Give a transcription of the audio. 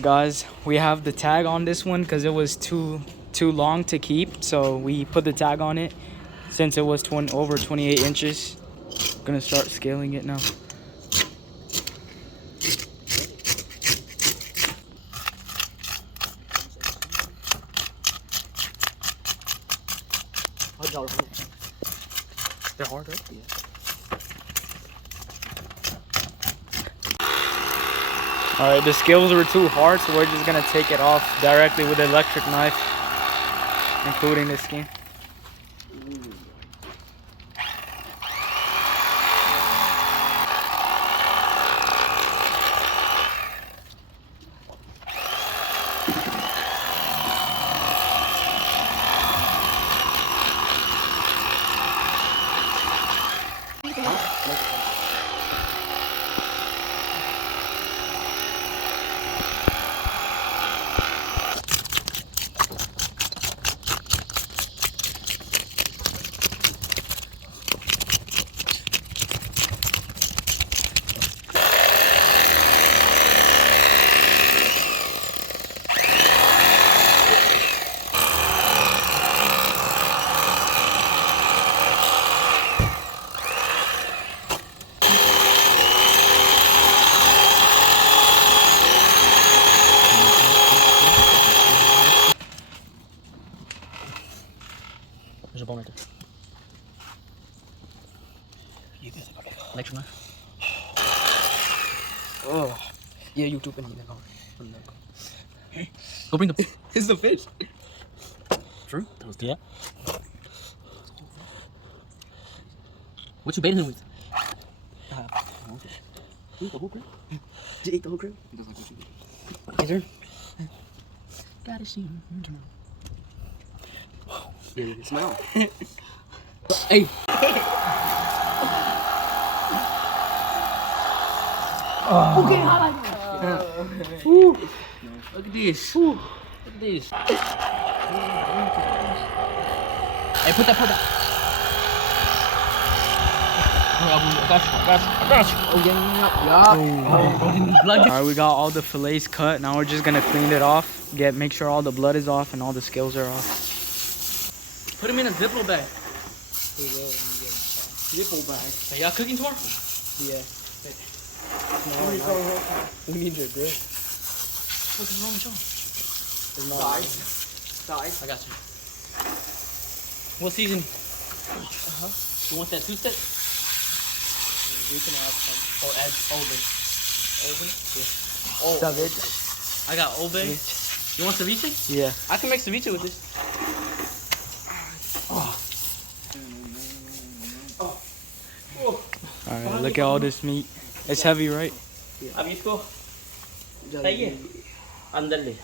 Alright guys, we have the tag on this one because it was too long to keep, so we put the tag on it since it was over 28 inches. Gonna start scaling it now. They're hard, right? Yeah. Alright, the scales were too hard, so we're just gonna take it off directly with an electric knife, including the skin. There's a bone right there. Electric knife. Oh. Yeah, YouTube and go bring the. It's the fish. True? Yeah. What you baiting him with? Eat the whole crab? Did you eat the whole crab? He does like what you do. Is there? Gotta see him. Yeah, smell. Hey. Okay, Look at this. Look at this. Hey, put that. I got you. Oh, yeah. Alright, we got all the fillets cut. Now we're just gonna clean it off. Make sure all the blood is off and all the scales are off. Put them in a Ziploc bag. Zippo bag. Are y'all cooking tomorrow? Yeah. We need your grill. What's wrong with y'all? Size. I got you. What season? You want that two-step? We can add some. Or add Old Bay? Yeah. Oh, Savage. I got Old Bay. You want ceviche? Yeah. I can make ceviche with this. Alright, look at all this meat. It's heavy, right? ¿Has visto? Está ahí. Ándale.